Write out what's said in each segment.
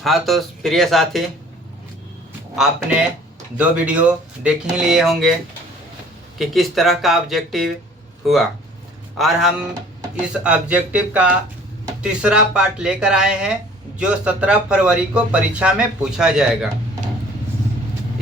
हाँ तो प्रिय साथी, आपने 2 वीडियो देख ही लिए होंगे कि किस तरह का ऑब्जेक्टिव हुआ, और हम इस ऑब्जेक्टिव का तीसरा पार्ट लेकर आए हैं जो 17 फरवरी को परीक्षा में पूछा जाएगा।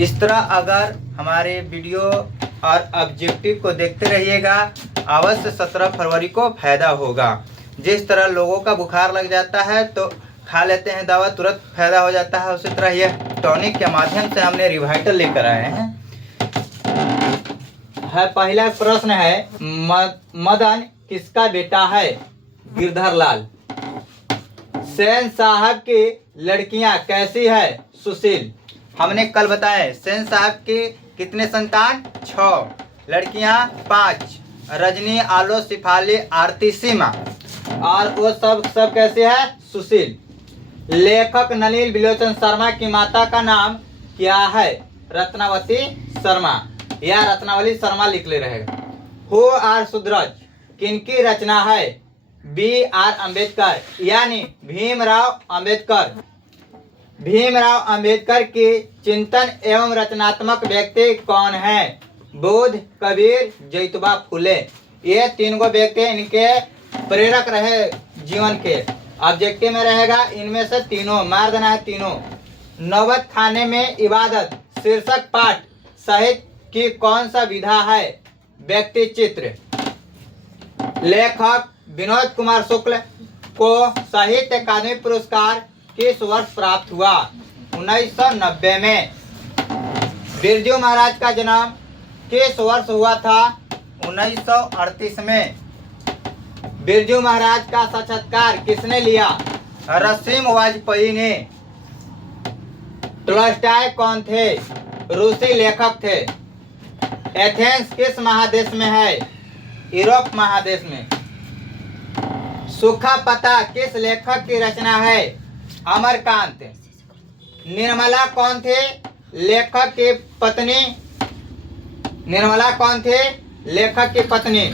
इस तरह अगर हमारे वीडियो और ऑब्जेक्टिव को देखते रहिएगा, अवश्य 17 फरवरी को फायदा होगा। जिस तरह लोगों का बुखार लग जाता है तो खा लेते हैं दवा, तुरंत फायदा हो जाता है, उसी तरह यह टॉनिक के माध्यम से हमने रिवाइटल लेकर आए हैं। पहला प्रश्न है, मदन किसका बेटा है? गिरधर लाल। सेन साहब की लड़कियां कैसी है? सुशील। हमने कल बताया सेन साहब के कितने संतान? 6, लड़कियां 5, रजनी, आलो, सिफाली, आरती, सीमा, और वो सब कैसे है? सुशील। लेखक नलिनी बिलोचन शर्मा की माता का नाम क्या है? रत्नावती शर्मा, या रत्नावली शर्मा लिख ले रहेगा। हो आर सुदरज किनकी रचना है? B.R. अम्बेडकर, यानी भीमराव अम्बेडकर। भीमराव अम्बेडकर की चिंतन एवं रचनात्मक व्यक्ति कौन है? बुद्ध, कबीर, ज्योतिबा फुले। ये 3 व्यक्ति इनके प्रेरक रहे जीवन के। ऑब्जेक्टिव में रहेगा इनमें से तीनों, मार देना है तीनों। नौबत खाने में इबादत शीर्षक पाठ साहित्य की कौन सा विधा है? व्यक्ति चित्र। लेखक विनोद कुमार शुक्ल को साहित्य अकादमी पुरस्कार किस वर्ष प्राप्त हुआ? 1990 में। बिरजू महाराज का जन्म किस वर्ष हुआ था? 1938 में। बिरजू महाराज का साक्षात्कार किसने लिया? रसीम वाजपेयी ने। टॉल्स्टॉय कौन थे? रूसी लेखक थे। एथेंस किस महादेश में है? यूरोप महादेश में। सूखा पत्ता किस लेखक की रचना है? अमरकांत। निर्मला कौन थे? लेखक की पत्नी। निर्मला कौन थे? लेखक की पत्नी।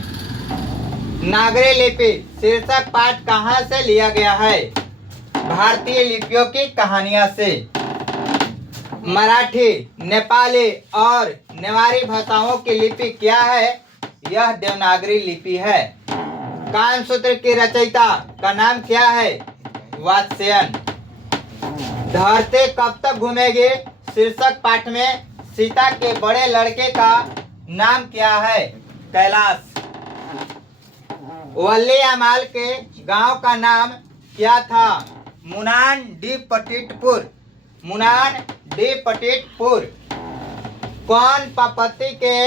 नागरी लिपि शीर्षक पाठ कहाँ से लिया गया है? भारतीय लिपियों की कहानियां से। मराठी, नेपाली और नेवारी भाषाओं की लिपि क्या है? यह देवनागरी लिपि है। कामसूत्र की रचयिता का नाम क्या है? वात्स्ययन। धरती कब तक घूमेगी शीर्षक पाठ में सीता के बड़े लड़के का नाम क्या है? कैलाश। वल्ली अमाल के गांव का नाम क्या था? मुनान डी पटिटपुर। मुनान डी पटिटपुर। कौन पापति के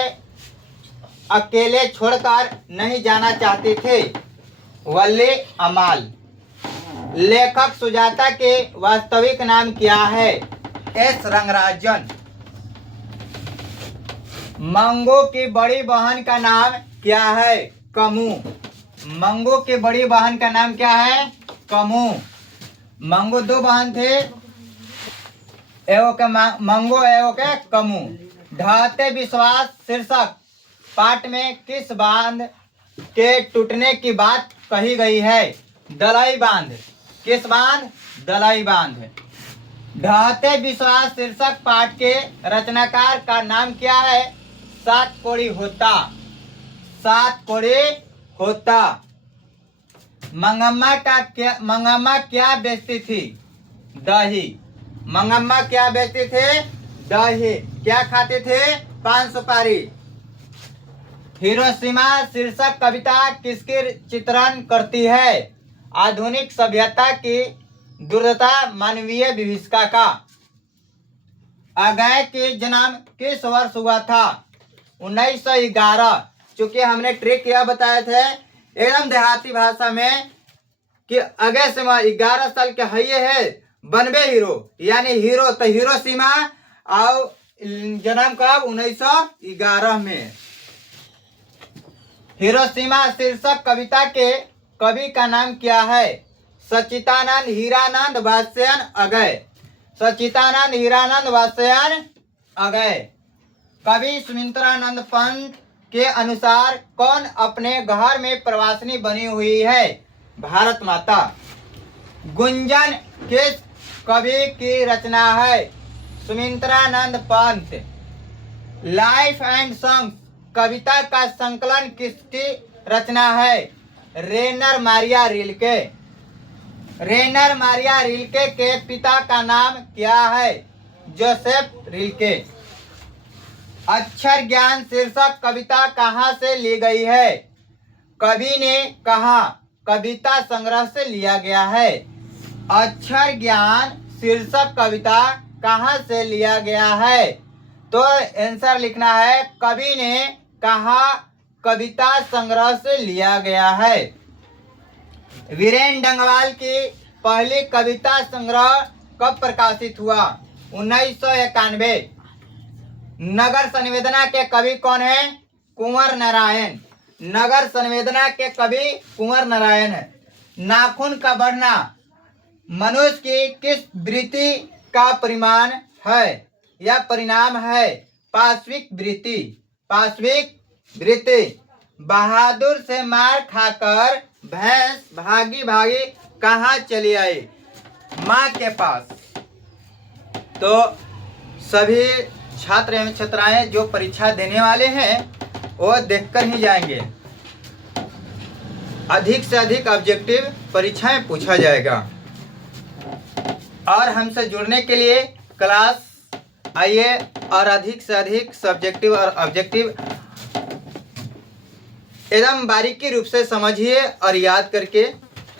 अकेले छोड़कर नहीं जाना चाहती थी? वल्ली अमाल। लेखक सुजाता के वास्तविक नाम क्या है? एस रंगराजन। मंगू की बड़ी बहन का नाम क्या है? कमू। मंगू की बड़ी बहन का नाम क्या है? कमू। मंगू 2 बहन थे, मंगू एवं कमू। ढहते विश्वास शीर्षक पाठ में किस बांध के टूटने की बात कही गई है? दलाई बांध। किस बांध? दलाई बांध। ढहते विश्वास शीर्षक पाठ के रचनाकार का नाम क्या है? सात कोड़ी होता। सात कोड़ी होता। मंगम्मा क्या बेचती थी? दही। मंगम्मा क्या बेचती थे? दही। क्या खाते थे? पान सुपारी। हिरोशिमा शीर्षक कविता किसके चित्रण करती है? आधुनिक सभ्यता की दुर्दशा, मानवीय विभीषिका का। अगय के जन्म किस वर्ष हुआ था? 1911। चूंकि हमने ट्रिक यह बताए थे एकदम देहाती भाषा में कि अगय से 11 साल के है बनबे हीरो, यानी हीरो तो हिरोशिमा, और जन्म कब? 1911 में। हिरोशिमा शीर्षक कविता के कवि का नाम क्या है? सच्चिदानंद हीरानंद वात्स्ययन अगय। सच्चिदानंद हीरानंद वात्स्ययन अगय। कवि सुमित्रानंद पंत के अनुसार कौन अपने घर में प्रवासिनी बनी हुई है? भारत माता। गुंजन किस कवि की रचना है? Sumitranand Pant. Life and songs कविता का संकलन किसकी रचना है? Rainer Maria Rilke. Rainer Maria Rilke के पिता का नाम क्या है? Joseph Rilke. अक्षर ज्ञान शीर्षक कविता कहाँ से ली गई है? कवि ने कहा कविता संग्रह से लिया गया है। अक्षर ज्ञान शीर्षक कविता कहाँ से लिया गया है? तो आंसर लिखना है कवि ने कहा कविता संग्रह से लिया गया है। वीरेन डंगवाल की पहली कविता संग्रह कब प्रकाशित हुआ? 1991। नगर संवेदना के कवि कौन है? कुंवर नारायण। नगर संवेदना के कवि कुंवर नारायण है। नाखून का बढ़ना मनुष्य की किस वृत्ति का परिमाण है या परिणाम है? पाश्विक वृत्ति। पाश्विक वृत्ति। बहादुर से मार खाकर भैंस भागी भागी कहाँ चली आई? माँ के पास। तो सभी छात्र एवं छात्राएं जो परीक्षा देने वाले हैं वो देखकर ही जाएंगे। अधिक से अधिक ऑब्जेक्टिव परीक्षाएं पूछा जाएगा। और हमसे जुड़ने के लिए क्लास आइए और अधिक से अधिक सब्जेक्टिव और ऑब्जेक्टिव एकदम बारीकी रूप से समझिए और याद करके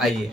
आइए।